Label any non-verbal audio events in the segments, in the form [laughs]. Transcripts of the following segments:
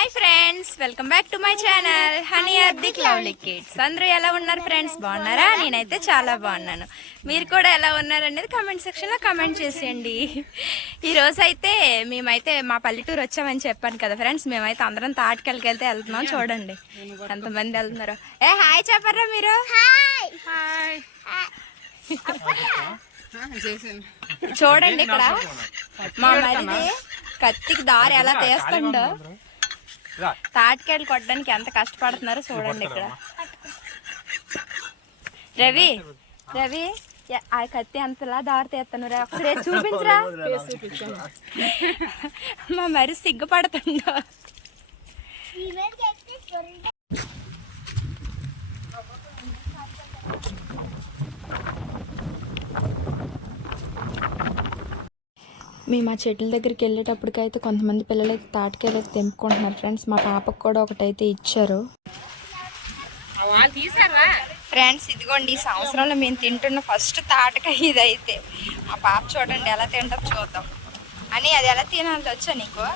Hi friends welcome back to my channel honey Ardhik lovely kids అందరూ ఎలా ఉన్నారు friends బాగున్నారా? నేనైతే చాలా బాగున్నాను. మీరు కూడా ఎలా ఉన్నారు అనేది కమెంట్ సెక్షన్లో కమెంట్ చేసేయండి. ఈ రోజు అయితే మేమైతే మా పల్లెటూరు వచ్చామని చెప్పాను కదా ఫ్రెండ్స్ మేమైతే అందరం తాటికెళ్ళకి వెళ్తే వెళ్తున్నాం చూడండి. ఎంతమంది వెళ్తున్నారు. ఏ హాయ్ చెప్పరా మీరు? చూడండి ఇక్కడ. మా మరిది కత్తికి దారి ఎలా తీస్తుండో తాటికాయలు కొట్టడానికి ఎంత కష్టపడుతున్నారో చూడండి ఇక్కడ. రవి రవి యా- ఆ కత్తి అంతలా దారి తీస్తాను రా? ఒకసారి చూపించరా? [laughs] మా మరి సిగ్గుపడుతుండో మేము ఆ చెట్ల దగ్గరికి వెళ్ళేటప్పటికైతే కొంతమంది పిల్లలు అయితే తాటికాయలు అయితే తెంపుకుంటున్నారు ఫ్రెండ్స్. మా పాపకు కూడా ఒకటైతే ఇచ్చారు. ఫ్రెండ్స్ ఇదిగోండి ఈ సంవత్సరంలో మేము తింటున్న ఫస్ట్ తాటకాయ ఇదైతే. ఆ పాప చూడండి ఎలా తింటారో చూద్దాం. అని అది ఎలా తినాలి వచ్చా నీకు?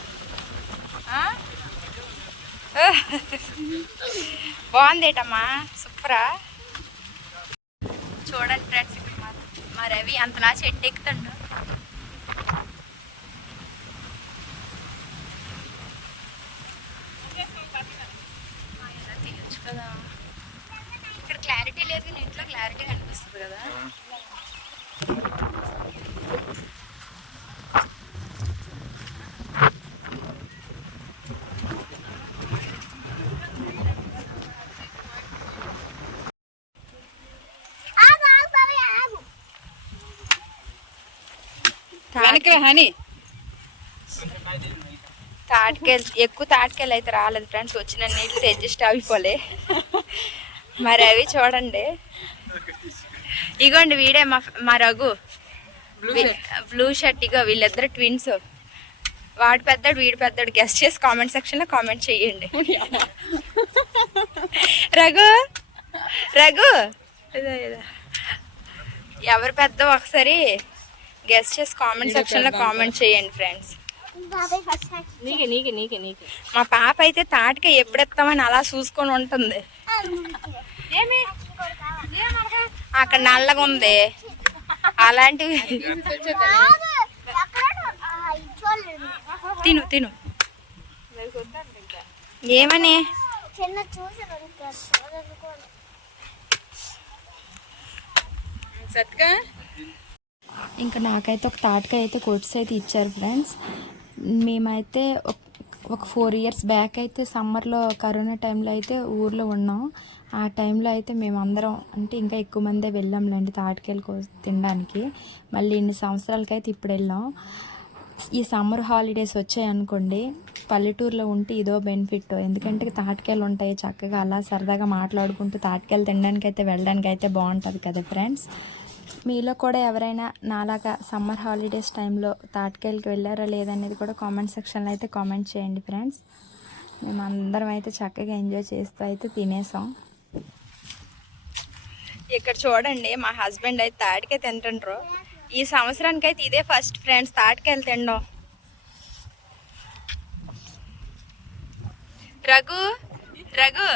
బాగుందేటమ్మా? సూపరా? చూడండి ఫ్రెండ్స్ ఇక్కడ మా- రవి అంతలా చెట్టు ఎక్కుతుండు ఇలా తీయొచ్చు కదా ఇక్కడ క్లారిటీ లేదు కానీ ఇంట్లో క్లారిటీ కనిపిస్తుంది కదా. హనీ. తాటికాయలు ఎక్కువ తాటికాయలు అయితే రాలేదు ఫ్రెండ్స్ వచ్చిన నీళ్ళు అడ్జస్ట్ అయిపోలే [laughs] మరి అవి చూడండి. ఇగోండి వీడే మా మా రఘు. బ్లూ షర్ట్ ఇగో వీళ్ళిద్దరు ట్విన్స్ వాడు పెద్దడు వీడు పెద్దడు. గెస్ట్ చేసి కామెంట్ సెక్షన్లో కామెంట్ చేయండి రఘు రఘు. ఎవరు పెద్ద ఒకసారి గెస్ట్ చేసి కామెంట్ సెక్షన్లో కామెంట్ చేయండి ఫ్రెండ్స్ నీకే నీకే నీకే నీకే. మా పాప అయితే తాటిక ఎప్పుడెత్తామని అలా చూసుకొని ఉంటుంది. అక్కడ నల్లగా ఉంది. అలాంటివి తిను తిను. ఏమని? చిన్న చూసి సత్గా ఇంకా నాకైతే ఒక తాటికాయ అయితే కొట్స్ అయితే ఇచ్చారు ఫ్రెండ్స్. మేమైతే ఒక- ఒక ఫోర్ ఇయర్స్ బ్యాక్ అయితే సమ్మర్లో కరోనా టైంలో అయితే ఊర్లో ఉన్నాం. ఆ టైంలో అయితే మేము అందరం అంటే ఇంకా ఎక్కువ మందే వెళ్ళాంలేండి తాటికాయలు కో తినడానికి. మళ్ళీ ఇన్ని సంవత్సరాలకైతే ఇప్పుడు వెళ్ళాం. ఈ సమ్మర్ హాలిడేస్ వచ్చాయనుకోండి పల్లెటూరులో ఉంటే ఇదో బెనిఫిట్ ఎందుకంటే తాటికాయలు ఉంటాయి చక్కగా అలా సరదాగా మాట్లాడుకుంటూ తాటికాయలు తినడానికి అయితే వెళ్ళడానికి అయితే బాగుంటుంది కదా ఫ్రెండ్స్ మీలో కూడా ఎవరైనా నాలాగా సమ్మర్ హాలిడేస్ టైంలో తాటికాయలకి వెళ్ళారా లేదనేది కూడా కామెంట్ సెక్షన్లో అయితే కామెంట్ చేయండి ఫ్రెండ్స్. మేము అందరం అయితే చక్కగా ఎంజాయ్ చేస్తూ అయితే తినేసాం. ఇక్కడ చూడండి మా హస్బెండ్ అయితే తాటికాయ తింటుండ్రు. ఈ సంవత్సరానికి అయితే ఇదే ఫస్ట్ ఫ్రెండ్స్ తాటికాయలు తినడం. రఘు రఘు.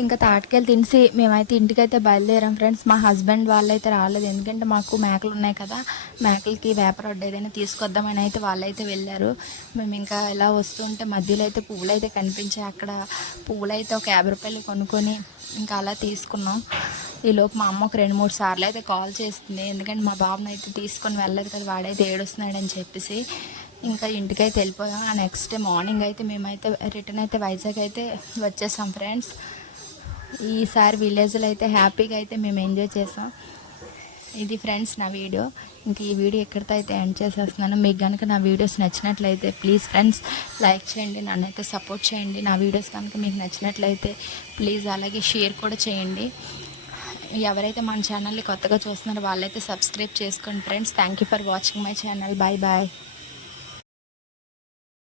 ఇంకా తాటికాయలు తినేసి మేమైతే ఇంటికైతే బయలుదేరాం ఫ్రెండ్స్. మా హస్బెండ్ వాళ్ళైతే రాలేదు. ఎందుకంటే మాకు మేకలు ఉన్నాయి కదా. మేకలకి వేపర్ వడ్డ ఏదైనా తీసుకొద్దామని అయితే వాళ్ళైతే వెళ్ళారు. మేము ఇంకా ఇలా వస్తుంటే మధ్యలో అయితే పువ్వులు అయితే కనిపించాయి. అక్కడ పువ్వులు అయితే ఒక యాభై రూపాయలు కొనుక్కొని ఇంకా అలా తీసుకున్నాం. ఈలోపు మా అమ్మ ఒక రెండు మూడు సార్లు అయితే కాల్ చేస్తుంది. ఎందుకంటే మా బాబుని అయితే తీసుకొని వెళ్ళలేదు కదా వాడైతే ఏడుస్తున్నాడని చెప్పేసి ఇంకా ఇంటికైతే వెళ్ళిపోయాం ఆ నెక్స్ట్ డే మార్నింగ్ అయితే మేమైతే రిటర్న్ అయితే వైజాగ్ అయితే వచ్చేసాం ఫ్రెండ్స్ ఈసారి విలేజ్లో అయితే హ్యాపీగా అయితే మేము ఎంజాయ్ చేసాం. ఇది ఫ్రెండ్స్ నా వీడియో ఇంక ఈ వీడియో ఎక్కడితో అయితే ఎండ్ చేసేస్తున్నాను మీకు కనుక నా వీడియోస్ నచ్చినట్లయితే ప్లీజ్ ఫ్రెండ్స్ లైక్ చేయండి. నన్ను అయితే సపోర్ట్ చేయండి. నా వీడియోస్ కనుక మీకు నచ్చినట్లయితే ప్లీజ్ అలాగే షేర్ కూడా చేయండి. ఎవరైతే మన ఛానల్ని కొత్తగా చూస్తున్నారో వాళ్ళైతే సబ్స్క్రైబ్ చేసుకోండి friends thank you for watching my channel bye bye